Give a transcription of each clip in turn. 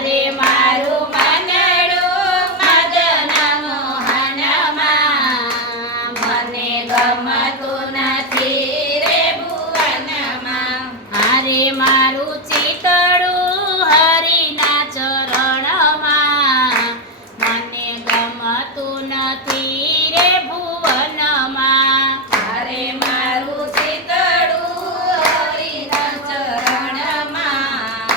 અરે મારું મનડું મદન મોહનમાં, મને ગમતું નથી રે ભુવનમાં. અરે મારું ચિતડું હરિના ચરણમાં, મને ગમતું નથી રે ભુવનમાં. અરે મારું ચિતડું હરિના ચરણમાં,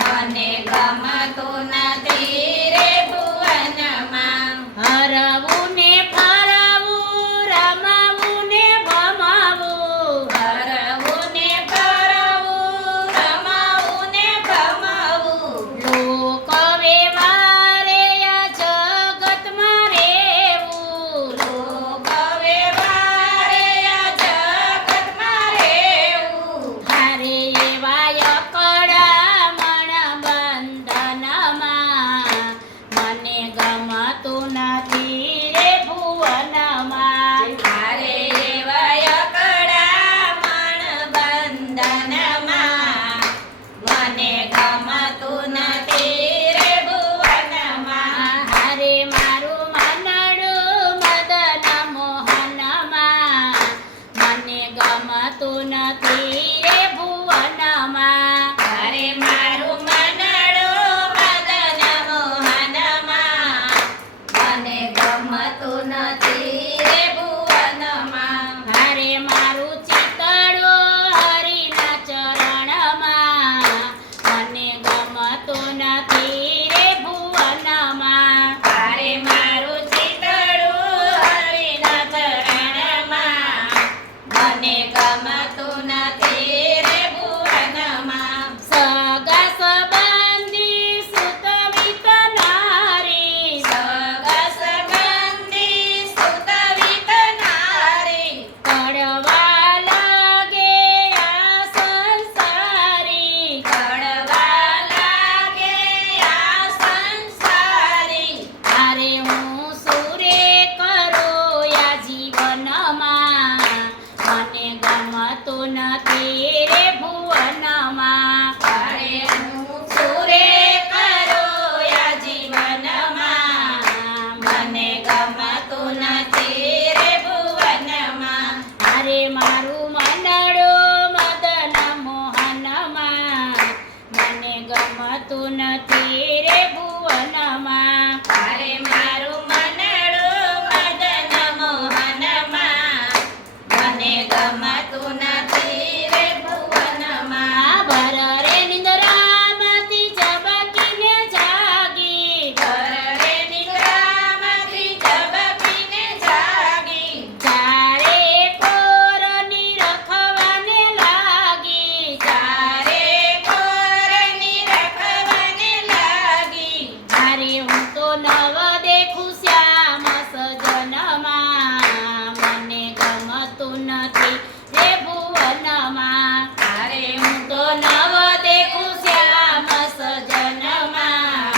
મને ગમતું નથી રે ભુવનમાં. હરવું ને ફરવું, રમવું ને ભમવું, હરવું ને ફરવું, રમવું ને ભમવું. લોક વ્યવહારે આ જગતમાં રહેવું, લોક વ્યવહારે આ જગતમાં રહેવું. હારે એવા અકળામણ બંધનમાં, મને ગમતું નથી રે ભુવનમાં. હારે એવા અકળામણ બંધનમાં, મને ગમતું નથી રે ભુવનમાં. હારે મારું મનડું મદન મોહનમાં, મને ગમતું નથી રે ભુવનમાં. હારે મારું મનડું મદન મોહનમાં, મને ગમતું નથી રે ભુવનમાં. હારે મારું ચિતડું હરિના ચરણમાં, મને ગમતું નથી રે ભુવનમાં. હારે મારું ચિતડું હરિના ચરણમાં, મને ગમતું નથી રે ભુવનમાં. સગા સંબંધી સુત વિતનારી, સગા સંબંધી સુત વિતનારી. કડવા લાગે આ સંસારી, કડવા લાગે આ સંસારી. હારે હું સુરે કરું આ જીવનમાં, મને ગમતું નથી રે ભુવનમાં. હારે હું સુરે કરું આ જીવનમાં, મને ગમતું નથી રે ભુવનમાં. હારે મારું મનડું મદન મોહનમાં, મને ગમતું નથી રે ભુવનમાં. હારે મારું મનડું મદન મોહનમાં, મને ગમતું નથી રે ભુવનમાં. ભર રે નિંદ્રામાંથી ઝબકીને જાગી, ભર રે નિંદ્રામાંથી ઝબકીને જાગી. ચારે કોરની રખવાને લાગી, ચારે કોરની રખવાને લાગી. હારે હું તો નવ દેખું શ્યામ સજનમાં, મને ગમતું નથી રે ભુવનમાં. હારે હું તો નવ દેખું શ્યામ સજનમાં,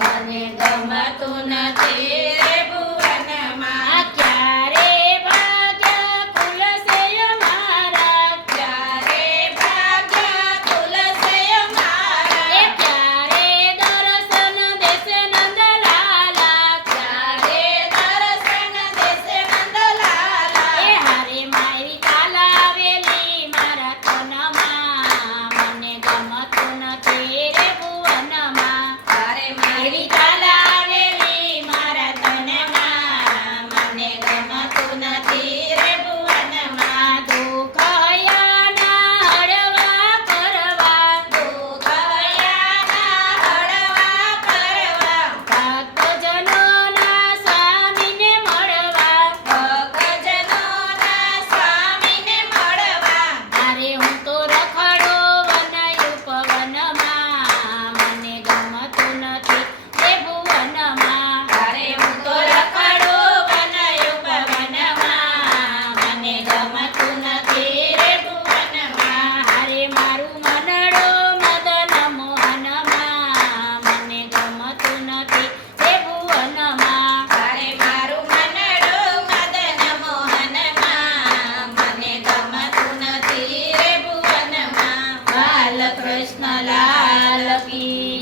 મને ગમતું નથી રે ભુવનમાં. ક્યારે ભાગ્યા ખુલશે અમારા, ક્યારે ભાગ્યા ખુલશે અમારા. ક્યારે દર્શન દેશે નંદલાલા, ક્યારે દર્શન દેશે નંદલાલા. હારે મારી કાલાવેલી મારા તનમાં, મને ગમતું નથી રે ભુવનમાં. હારે મારી કાલાવેલી મારા તનમાં, મને ગમતું નથી રે ભુવનમાં. દુઃખ હૈયાના હળવા કરવા, દુઃખ હૈયાના હળવા કરવા. ભક્તજનોના સ્વામીને મળવા, ભક્તજનોના સ્વામીને મળવા. હારે હું તો રખડો વન ઉપવનમાં, મને ગમતું નથી રે ભુવનમાં. હારે હું તો રખડો વન ઉપવનમાં, મને ગમતું નથી રે ભુવનમાં. હારે મારું મનડું મદન મોહનમાં, મને ગમતું નથી રે ભુવનમાં. હારે મારું મનડું મદન મોહનમાં, મને ગમતું નથી રે ભુવનમાં. બાલકૃષ્ણ લાલ કી